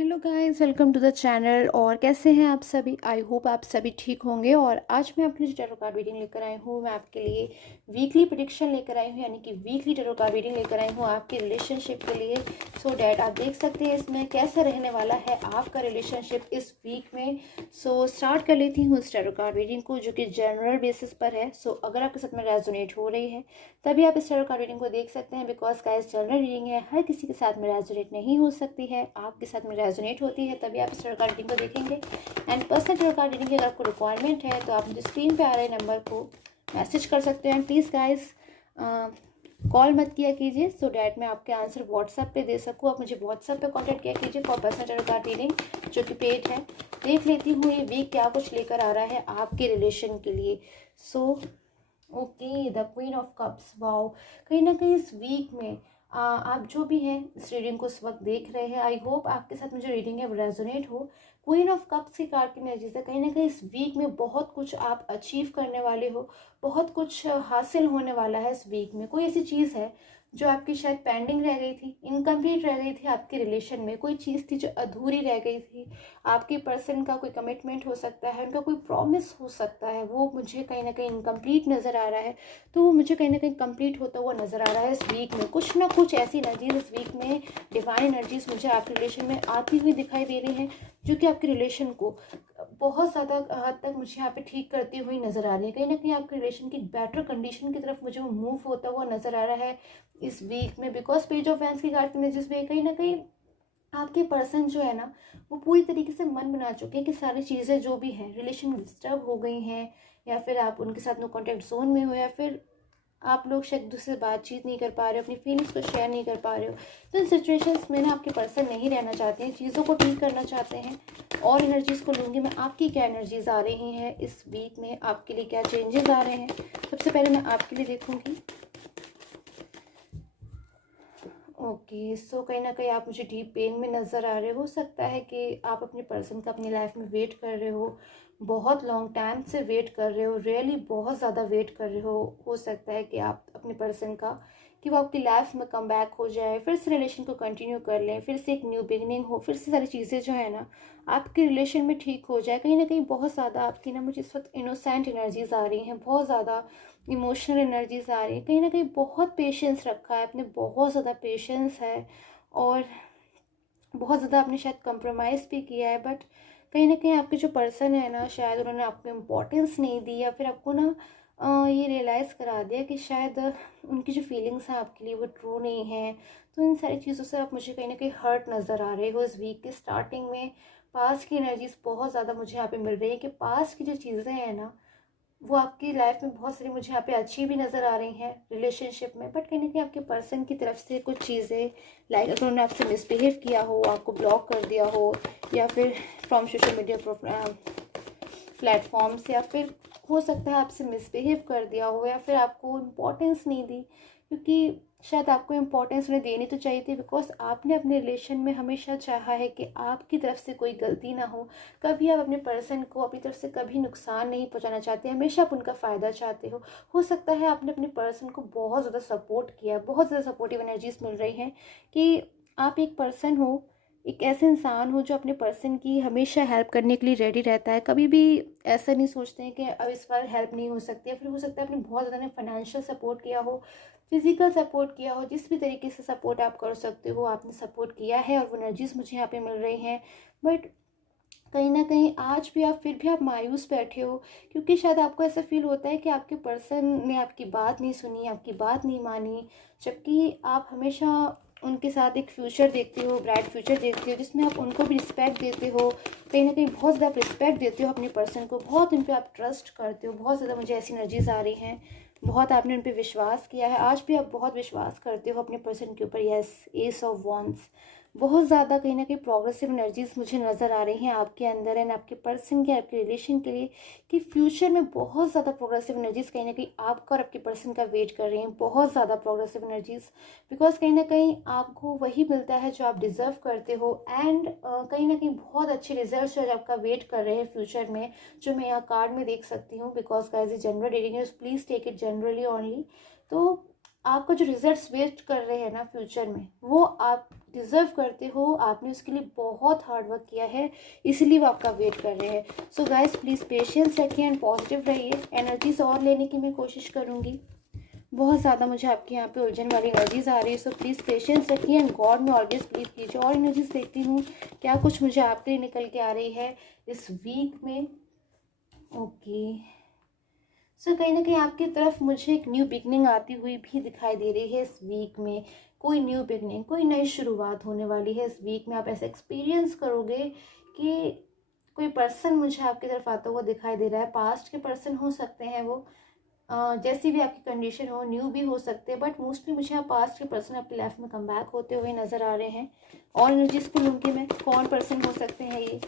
Hello guys, welcome to the channel. और कैसे हैं आप सभी? आई होप आप सभी ठीक होंगे। और आज मैं अपनी जो टैरो कार्ड रीडिंग लेकर आई हूँ, मैं आपके लिए वीकली प्रेडिक्शन लेकर आई हूँ, यानी कि वीकली टैरो कार्ड रीडिंग लेकर आई हूँ आपके रिलेशनशिप के लिए। सो डैट आप देख सकते हैं इसमें कैसा रहने वाला है आपका रिलेशनशिप इस वीक में। सो स्टार्ट कर लेती हूँ इस टैरो कार्ड रीडिंग को, जो कि जनरल बेसिस पर है। सो अगर आपके साथ में रेजोनेट हो रही है तभी आप इस टैरो कार्ड रीडिंग को देख सकते हैं, बिकॉज गाइस जनरल रीडिंग है, हर किसी के साथ में रेजोनेट नहीं हो सकती है। आपके साथ में रेजोनेट होती है तभी आप इस टैरो कार्ड रीडिंग को देखेंगे। And personal tarot card reading की अगर आपको रिक्वायरमेंट है तो आप मुझे स्क्रीन पे आ रहे नंबर को मैसेज कर सकते हैं। एंड प्लीज़ गाइस कॉल मत किया कीजिए, सो डैट मैं आपके आंसर व्हाट्सएप पे दे सकूँ। आप मुझे व्हाट्सएप पे कांटेक्ट किया कीजिए for personal tarot card reading, जो कि पेड है। देख लेती हूँ ये वीक क्या कुछ लेकर आ रहा है आपके रिलेशन के लिए। So okay, the queen of cups. Wow, कहीं ना कहीं इस वीक में आप जो भी हैं इस रीडिंग को इस वक्त देख रहे हैं, आई होप आपके साथ में जो रीडिंग है वो रेजोनेट हो। क्वीन ऑफ कप्स की कार्ड की एनर्जी से कहीं ना कहीं इस वीक में बहुत कुछ आप अचीव करने वाले हो, बहुत कुछ हासिल होने वाला है इस वीक में। कोई ऐसी चीज़ है जो आपकी शायद पेंडिंग रह गई थी, इनकम्प्लीट रह गई थी आपके रिलेशन में, कोई चीज़ थी जो अधूरी रह गई थी। आपके पर्सन का कोई कमिटमेंट हो सकता है, उनका कोई प्रॉमिस हो सकता है, वो मुझे कहीं ना कहीं इनकम्प्लीट नज़र आ रहा है। तो वो मुझे कहीं ना कहीं कंप्लीट होता हुआ नज़र आ रहा है इस वीक में। कुछ ना कुछ ऐसी एनर्जीज इस वीक में, डिवाइन एनर्जीज मुझे आपके रिलेशन में आती हुई दिखाई दे रही हैं, जो कि आपके रिलेशन को बहुत ज़्यादा हद तक मुझे यहाँ पे ठीक करती हुई नज़र आ रही है। कहीं ना कहीं आपके रिलेशन की बेटर कंडीशन की तरफ मुझे वो मूव होता हुआ नज़र आ रहा है इस वीक में। बिकॉज पेज ऑफ वैंस की कार्ड में जिसमें कहीं ना कहीं आपके पर्सन जो है ना, वो पूरी तरीके से मन बना चुके हैं कि सारी चीज़ें जो भी हैं रिलेशन में डिस्टर्ब हो गई हैं, या फिर आप उनके साथ नो कॉन्टेक्ट जोन में हो, या फिर आप लोग शायद एक दूसरे से बातचीत नहीं कर पा रहे हो, अपनी फीलिंग्स को शेयर नहीं कर पा रहे हो। तो इन सिचुएशंस में ना आपके पर्सन नहीं रहना चाहते हैं, चीज़ों को ठीक करना चाहते हैं। और एनर्जीज़ को लूँगी मैं, आपकी क्या एनर्जीज़ आ रही हैं इस वीक में, आपके लिए क्या चेंजेस आ रहे हैं। सबसे पहले मैं आपके लिए देखूँगी। ओके, सो कहीं ना कहीं आप मुझे डीप पेन में नज़र आ रहे हो सकता है कि आप अपने पर्सन का अपनी लाइफ में वेट कर रहे हो, बहुत लॉन्ग टाइम से वेट कर रहे हो, रियली बहुत ज़्यादा वेट कर रहे हो सकता है कि आप अपने पर्सन का, कि वो आपकी लाइफ में कम बैक हो जाए, फिर से रिलेशन को कंटिन्यू कर लें, फिर से एक न्यू बिगनिंग हो, फिर से सारी चीज़ें जो है ना आपके रिलेशन में ठीक हो जाए। कहीं ना कहीं बहुत ज़्यादा आपकी ना मुझे इस वक्त इनोसेंट एनर्जीज आ रही हैं, बहुत ज़्यादा इमोशनल एनर्जीज आ रही है। कहीं ना कहीं बहुत पेशेंस रखा है आपने, बहुत ज़्यादा पेशेंस है, और बहुत ज़्यादा आपने शायद कंप्रोमाइज़ भी किया है। बट कहीं ना कहीं आपके जो पर्सन है ना, शायद उन्होंने आपको इम्पोर्टेंस नहीं दी, या फिर आपको ना ये रियलाइज़ करा दिया कि शायद उनकी जो फीलिंग्स हैं आपके लिए वो ट्रू नहीं है। तो इन सारी चीज़ों से आप मुझे कहीं ना कहीं हर्ट नज़र आ रहे हो इस वीक के स्टार्टिंग में। पास्ट की एनर्जीज बहुत ज़्यादा मुझे यहाँ पे मिल रही है कि पास्ट की जो चीज़ें हैं ना, वो आपकी लाइफ में बहुत सारी मुझे यहाँ पे अच्छी भी नज़र आ रही हैं रिलेशनशिप में। बट कहीं ना कहीं आपके पर्सन की तरफ से कुछ चीज़ें, लाइक अगर उन्होंने आपसे मिसबिहेव किया हो, आपको ब्लॉक कर दिया हो, या फिर फ्रॉम सोशल मीडिया प्लेटफॉर्म्स, या फिर हो सकता है आपसे मिसबिहेव कर दिया हो, या फिर आपको इम्पोर्टेंस नहीं दी, क्योंकि शायद आपको इम्पोर्टेंस उन्हें देनी तो चाहिए थी, बिकॉज आपने अपने रिलेशन में हमेशा चाहा है कि आपकी तरफ से कोई गलती ना हो। कभी आप अपने पर्सन को अपनी तरफ से कभी नुकसान नहीं पहुंचाना चाहते, हमेशा आप उनका फ़ायदा चाहते हो सकता है आपने अपने पर्सन को बहुत ज़्यादा सपोर्ट किया है, बहुत ज़्यादा सपोर्टिव एनर्जीज मिल रही हैं कि आप एक पर्सन हो, एक ऐसे इंसान हो जो अपने पर्सन की हमेशा हेल्प करने के लिए रेडी रहता है। कभी भी ऐसा नहीं सोचते हैं कि अब इस बार हेल्प नहीं हो सकती, या फिर हो सकता है आपने बहुत ज़्यादा फाइनेंशियल सपोर्ट किया हो, फिजिकल सपोर्ट किया हो, जिस भी तरीके से सपोर्ट आप कर सकते हो आपने सपोर्ट किया है, और वो एनर्जीज मुझे यहाँ पे मिल रही हैं। बट कहीं ना कहीं आज भी आप, फिर भी आप मायूस बैठे हो, क्योंकि शायद आपको ऐसा फील होता है कि आपके पर्सन ने आपकी बात नहीं सुनी, आपकी बात नहीं मानी, जबकि आप हमेशा उनके साथ एक फ्यूचर देखते हो, ब्राइट फ्यूचर देखते हो, जिसमें आप उनको भी रिस्पेक्ट देते हो। कहीं ना कहीं बहुत ज़्यादा आप रिस्पेक्ट देते हो अपने पर्सन को, बहुत उन पर आप ट्रस्ट करते हो, बहुत ज़्यादा मुझे ऐसी एनर्जीज आ रही हैं, बहुत आपने उन पर विश्वास किया है, आज भी आप बहुत विश्वास करते हो अपने पर्सन के ऊपर। यस, एस ऑफ वॉन्ड्स, बहुत ज़्यादा कहीं ना कहीं प्रोग्रेसिव एनर्जीज मुझे नज़र आ रही हैं आपके अंदर एंड आपके पर्सन के, आपके रिलेशन के लिए, कि फ्यूचर में बहुत ज़्यादा प्रोग्रेसिव एनर्जीज कहीं ना कहीं आपका और आपके पर्सन का वेट कर रही हैं, बहुत ज़्यादा प्रोग्रेसिव एनर्जीज। बिकॉज कहीं ना कहीं आपको वही मिलता है जो आप डिज़र्व करते हो, एंड कहीं ना कहीं बहुत अच्छे रिजल्ट जो आपका वेट कर रहे हैं फ्यूचर में, जो मैं यहाँ कार्ड में देख सकती हूँ। बिकॉज गाइस जनरल रीडिंग है, please take it generally only. तो आपका जो रिजल्ट्स वेट कर रहे हैं ना फ्यूचर में, वो आप डिज़र्व करते हो, आपने उसके लिए बहुत हार्ड वर्क किया है, इसीलिए वो आपका वेट कर रहे हैं। सो गाइस प्लीज़ पेशेंस रखिए एंड पॉजिटिव रहिए। एनर्जीज और लेने की मैं कोशिश करूँगी। बहुत ज़्यादा मुझे आपके यहाँ पे उलझन वाली एनर्जीज आ रही है, सो प्लीज़ पेशेंस रखिए एंड गॉड में ऑलवेज बिलीव कीजिए। और एनर्जीज देखती हूँ क्या कुछ मुझे आपके लिए निकल के आ रही है इस वीक में। ओके, सो कहीं ना कहीं आपकी तरफ मुझे एक न्यू बिगनिंग आती हुई भी दिखाई दे रही है इस वीक में। कोई न्यू बिगनिंग, कोई नई शुरुआत होने वाली है इस वीक में। आप ऐसा एक्सपीरियंस करोगे कि कोई पर्सन मुझे आपकी तरफ आता हुआ दिखाई दे रहा है। पास्ट के पर्सन हो सकते हैं वो, जैसी भी आपकी कंडीशन हो, न्यू भी हो सकते हैं, बट मोस्टली मुझे आप पास्ट के पर्सन अपनी लाइफ में कम बैक होते हुए नज़र आ रहे हैं। और एनर्जीज को लूँगी मैं, कौन पर्सन हो सकते हैं ये,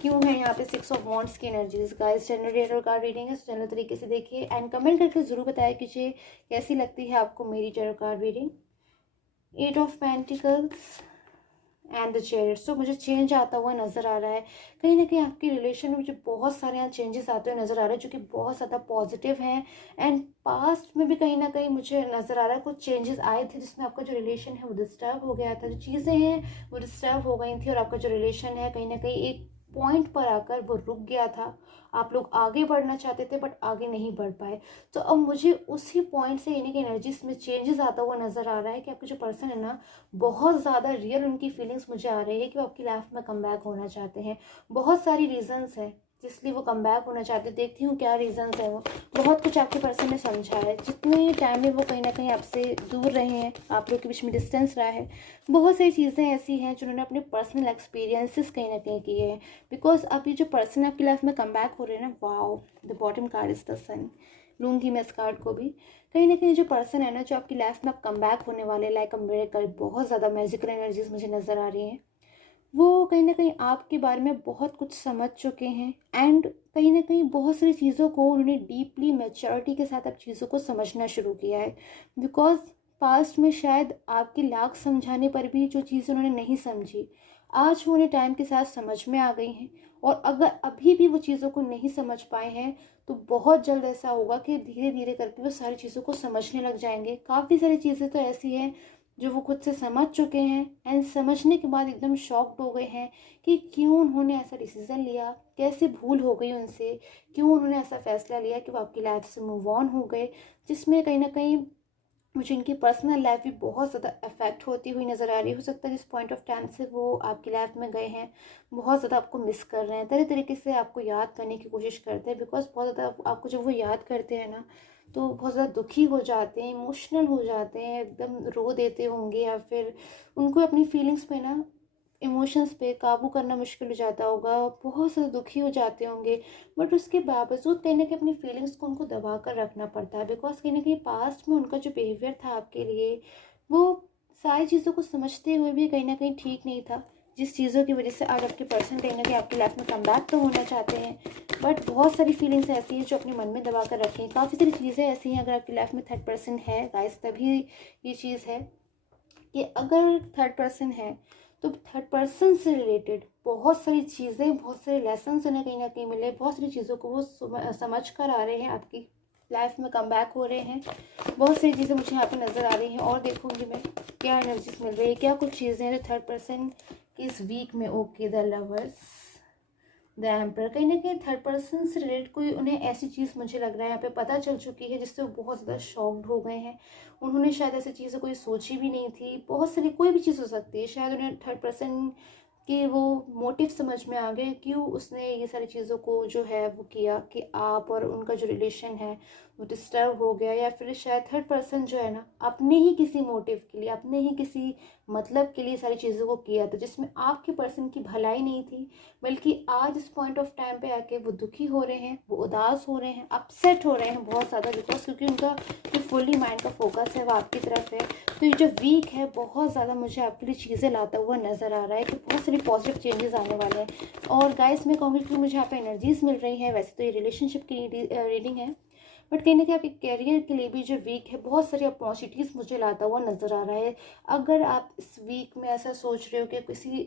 क्यों है यहाँ पे 6 ऑफ वॉन्ड्स की energies. Guys general card reading है, जनरल तरीके से देखिए एंड कमेंट करके ज़रूर बताया कीजिए कैसी लगती है आपको मेरी general card reading. 8 of pentacles and the chairs. सो मुझे चेंज आता हुआ नज़र आ रहा है। कहीं ना कहीं आपके रिलेशन में मुझे बहुत सारे यहाँ चेंजेस आते हुए नज़र आ रहे हैं जो कि बहुत ज़्यादा पॉजिटिव हैं। एंड पास्ट में भी कहीं ना कहीं मुझे नज़र आ रहा है कुछ चेंजेस आए थे जिसमें आपका जो रिलेशन है वो डिस्टर्ब हो गया था, जो चीज़ें हैं वो डिस्टर्ब हो गई थी और आपका जो रिलेशन है कहीं ना कहीं एक पॉइंट पर आकर वो रुक गया था। आप लोग आगे बढ़ना चाहते थे बट आगे नहीं बढ़ पाए। तो अब मुझे उसी पॉइंट से यानी कि एनर्जीज में चेंजेस आता हुआ नज़र आ रहा है कि आपके जो पर्सन है ना, बहुत ज़्यादा रियल उनकी फीलिंग्स मुझे आ रही है कि वो आपकी लाइफ में कम बैक होना चाहते हैं। बहुत सारी रीजंस हैं जिसलिए वो कम बैक होना चाहते हैं। देखती हूँ क्या रीजंस है वो। बहुत कुछ आपके पर्सन ने समझा है, जितने टाइम में वो कहीं ना कहीं आपसे दूर रहे हैं, आप लोग के बीच में डिस्टेंस रहा है। बहुत सारी चीज़ें ऐसी हैं जिन्होंने अपने पर्सनल एक्सपीरियंसेस कहीं ना कहीं किए हैं। बिकॉज अब ये जो पर्सन आपकी लाइफ में कम बैक हो रहे हैं ना, wow, the bottom card is the sun. लूँगी मैं इस कार्ड को भी। कहीं ना कहीं जो पर्सन है ना, जो आपकी लाइफ में अब कम बैक होने वाले, लाइक अ मिरेकल, बहुत ज़्यादा मैजिकल एनर्जीज मुझे नज़र आ रही हैं। वो कहीं ना कहीं आपके बारे में बहुत कुछ समझ चुके हैं एंड कहीं ना कहीं बहुत सारी चीज़ों को उन्होंने डीपली मैच्योरिटी के साथ अब चीज़ों को समझना शुरू किया है। बिकॉज पास्ट में शायद आपके लाख समझाने पर भी जो चीज़ उन्होंने नहीं समझी, आज वो उन्हें टाइम के साथ समझ में आ गई हैं। और अगर अभी भी वो चीज़ों को नहीं समझ पाए हैं तो बहुत जल्द ऐसा होगा कि धीरे धीरे करके वो सारी चीज़ों को समझने लग जाएंगे। काफ़ी सारी चीज़ें तो ऐसी हैं जो वो खुद से समझ चुके हैं एंड समझने के बाद एकदम शॉक्ड हो गए हैं कि क्यों उन्होंने ऐसा डिसीज़न लिया, कैसे भूल हो गई उनसे, क्यों उन्होंने ऐसा फैसला लिया कि वो आपकी लाइफ से मूव ऑन हो गए। जिसमें कहीं ना कहीं मुझे इनकी पर्सनल लाइफ भी बहुत ज़्यादा अफेक्ट होती हुई नज़र आ रही है। हो सकता है जिस पॉइंट ऑफ टाइम से वो आपकी लाइफ में गए हैं, बहुत ज़्यादा आपको मिस कर रहे हैं, तरह तरीके से आपको याद करने की कोशिश करते हैं। बिकॉज बहुत ज़्यादा आपको जब वो याद करते हैं ना, तो बहुत ज़्यादा दुखी हो जाते हैं, इमोशनल हो जाते हैं, एकदम रो देते होंगे, या फिर उनको अपनी फीलिंग्स पे ना, इमोशंस पे काबू करना मुश्किल हो जाता होगा, बहुत ज़्यादा दुखी हो जाते होंगे। बट उसके बावजूद कहीं ना कहीं अपनी फीलिंग्स को उनको दबा कर रखना पड़ता है। बिकॉज कहीं ना कहीं पास्ट में उनका जो बिहेवियर था आपके लिए, वो सारी चीज़ों को समझते हुए भी कहीं ना कहीं ठीक नहीं था। जिस चीज़ों की वजह से आज आपके पर्सन कहीं ना कहीं आपकी लाइफ में कम बैक तो होना चाहते हैं, बट बहुत सारी फीलिंग्स ऐसी हैं जो अपने मन में दबा कर रखें। काफ़ी सारी चीज़ें ऐसी हैं, अगर आपकी लाइफ में थर्ड पर्सन है गाइस, तभी ये चीज़ है कि अगर थर्ड पर्सन है तो थर्ड पर्सन से रिलेटेड बहुत सारी चीज़ें, बहुत सारे लेसन उन्हें कहीं ना कहीं मिले, बहुत सारी चीज़ों को वो समझ कर आ रहे हैं, आपकी लाइफ में कम बैक हो रहे हैं। बहुत सारी चीज़ें मुझे यहाँ पे नज़र आ रही हैं और देखूंगी मैं क्या एनर्जीज मिल रही है, क्या कुछ चीज़ें हैं जो थर्ड पर्सन की इस वीक में। Okay, the lovers, the emperor. कहीं ना कहीं थर्ड पर्सन से रिलेटेड कोई उन्हें ऐसी चीज़ मुझे लग रहा है यहाँ पे पता चल चुकी है जिससे वो बहुत ज़्यादा शॉक्ड हो गए हैं। उन्होंने शायद ऐसी चीज़ें कोई सोची भी नहीं थी। बहुत सारी कोई भी चीज़ हो सकती है, शायद उन्हें थर्ड पर्सन कि वो मोटिव समझ में आ गए क्यों उसने ये सारी चीज़ों को जो है वो किया, कि आप और उनका जो रिलेशन है वो डिस्टर्ब हो गया। या फिर शायद थर्ड पर्सन जो है ना, अपने ही किसी मोटिव के लिए, अपने ही किसी मतलब के लिए सारी चीज़ों को किया था जिसमें आपके पर्सन की भलाई नहीं थी, बल्कि आज इस पॉइंट ऑफ टाइम पे आके वो दुखी हो रहे हैं, वो उदास हो रहे हैं, अपसेट हो रहे हैं बहुत ज़्यादा। बिकॉज क्योंकि उनका जो फुल्ली माइंड का फोकस है वो आपकी तरफ है। तो ये जो वीक है बहुत ज़्यादा मुझे आपके लिए चीज़ें लाता हुआ नज़र आ रहा है कि बहुत सारी पॉजिटिव चेंजेस आने वाले हैं। और गाइस मैं कहूँगी कि मुझे यहाँ पे एनर्जीज मिल रही है। वैसे तो ये रिलेशनशिप की रीडिंग है, बट कहीं ना कहीं आपके कैरियर के लिए भी जो वीक है बहुत सारी अपॉर्चुनिटीज़ मुझे लाता हुआ नज़र आ रहा है। अगर आप इस वीक में ऐसा सोच रहे हो कि किसी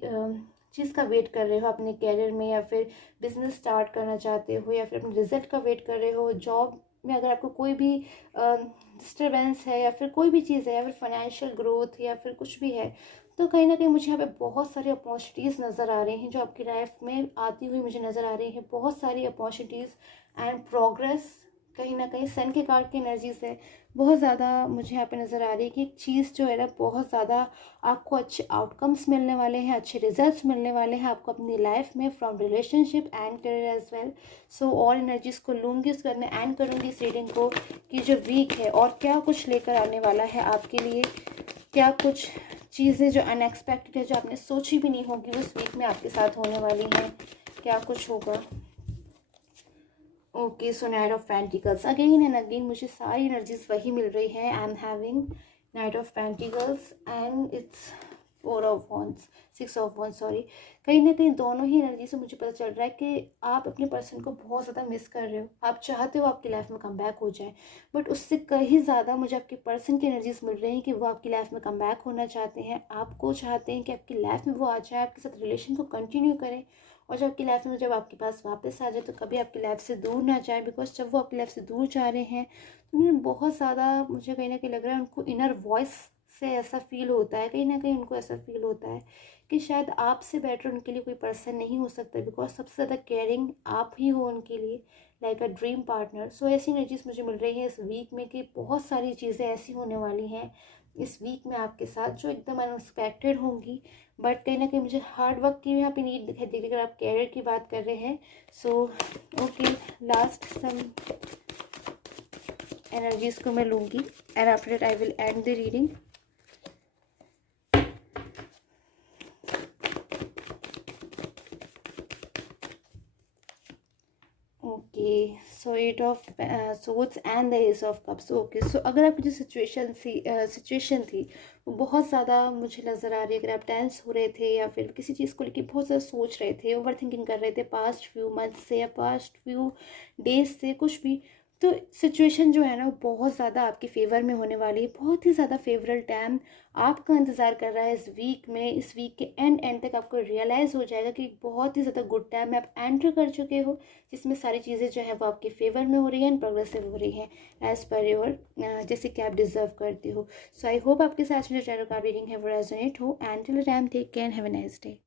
चीज़ का वेट कर रहे हो अपने कैरियर में, या फिर बिजनेस स्टार्ट करना चाहते हो, या फिर अपने रिजल्ट का वेट कर रहे हो, जॉब में अगर आपको कोई भी डिस्टर्बेंस है या फिर कोई भी चीज़ है या फिर फाइनेंशियल ग्रोथ या फिर कुछ भी है, तो कहीं ना कहीं मुझे यहाँ पे बहुत सारी अपॉर्चुनिटीज़ नज़र आ रही हैं जो आपकी लाइफ में आती हुई मुझे नज़र आ रही हैं। बहुत सारी अपॉर्चुनिटीज़ एंड प्रोग्रेस कहीं ना कहीं सन के कार्ड की एनर्जी से बहुत ज़्यादा मुझे यहाँ पे नज़र आ रही है कि एक चीज़ जो है ना बहुत ज़्यादा आपको अच्छे आउटकम्स मिलने वाले हैं, अच्छे रिजल्ट्स मिलने वाले हैं आपको अपनी लाइफ में from relationship and career as well. So और एनर्जीज़ को लूँगी उसके बाद मैं एंड करूँगी इस रीडिंग को कि जो वीक है और क्या कुछ लेकर आने वाला है आपके लिए, क्या कुछ चीज़ें जो अनएक्सपेक्टेड है जो आपने सोची भी नहीं होगी उस वीक में आपके साथ होने वाली हैं, क्या कुछ होगा। Okay, so night of pentacles again and again मुझे सारी एनर्जीज वही मिल रही है। I am having night of pentacles and it's 4 of wands, 6 of wands sorry. कहीं ना कहीं दोनों ही एनर्जी से मुझे पता चल रहा है कि आप अपने पर्सन को बहुत ज़्यादा मिस कर रहे हो, आप चाहते हो आपकी लाइफ में कम बैक हो जाए, बट उससे कहीं ज़्यादा मुझे आपके पर्सन की एनर्जीज मिल रही हैं कि वो आपकी लाइफ में कम बैक होना चाहते हैं, आपको चाहते हैं कि आपकी लाइफ में वो आ जाए, आपके साथ रिलेशन को कंटिन्यू करें और जब आपकी लाइफ में जब आपके पास वापस आ जाए तो कभी आपकी लाइफ से दूर ना जाए। बिकॉज जब वो आपकी लाइफ से दूर जा रहे हैं तो उन्हें बहुत ज़्यादा मुझे कहीं ना कहीं लग रहा है उनको इनर वॉइस से ऐसा फील होता है, कहीं ना कहीं उनको ऐसा फील होता है कि शायद आपसे बेटर उनके लिए कोई पर्सन नहीं हो सकता। बिकॉज सबसे ज़्यादा केयरिंग आप ही हो उनके लिए, लाइक अ ड्रीम पार्टनर। सो ऐसी एनर्जीज मुझे मिल रही है इस वीक में कि बहुत सारी चीज़ें ऐसी होने वाली हैं इस वीक में आपके साथ जो एकदम अनएक्सपेक्टेड होंगी। बट कहीं ना कहीं मुझे हार्ड वर्क की यहाँ पे नीड दिखाई देगी अगर आप कैरियर की बात कर रहे हैं। So okay, last some energies को मैं लूँगी and after that I will end the reading. Okay, so 8 of swords and the ace of cups. Okay, so अगर आपकी जो सिचुएशन थी वो बहुत ज़्यादा मुझे नज़र आ रही है, अगर आप टेंस हो रहे थे या फिर किसी चीज़ को लेकर बहुत ज़्यादा सोच रहे थे, ओवर थिंकिंग कर रहे थे पास्ट फ्यू मंथ्स से या पास्ट फ्यू डेज से कुछ भी, तो सिचुएशन जो है ना वो बहुत ज़्यादा आपके फेवर में होने वाली है। बहुत ही ज़्यादा फेवरल टाइम आपका इंतज़ार कर रहा है इस वीक में। इस वीक के एंड तक आपको रियलाइज़ हो जाएगा कि बहुत ही ज़्यादा गुड टाइम में आप एंटर कर चुके हो जिसमें सारी चीज़ें जो है वो आपके फेवर में हो रही हैं एंड प्रोग्रेसिव हो रही हैं एज़ पर योर जैसे कि आप डिजर्व करते हो। सो आई होप आपके साथ में जो टैरो कार्ड रीडिंग है वो रेजोनेट हो and till the time take care and have a nice day.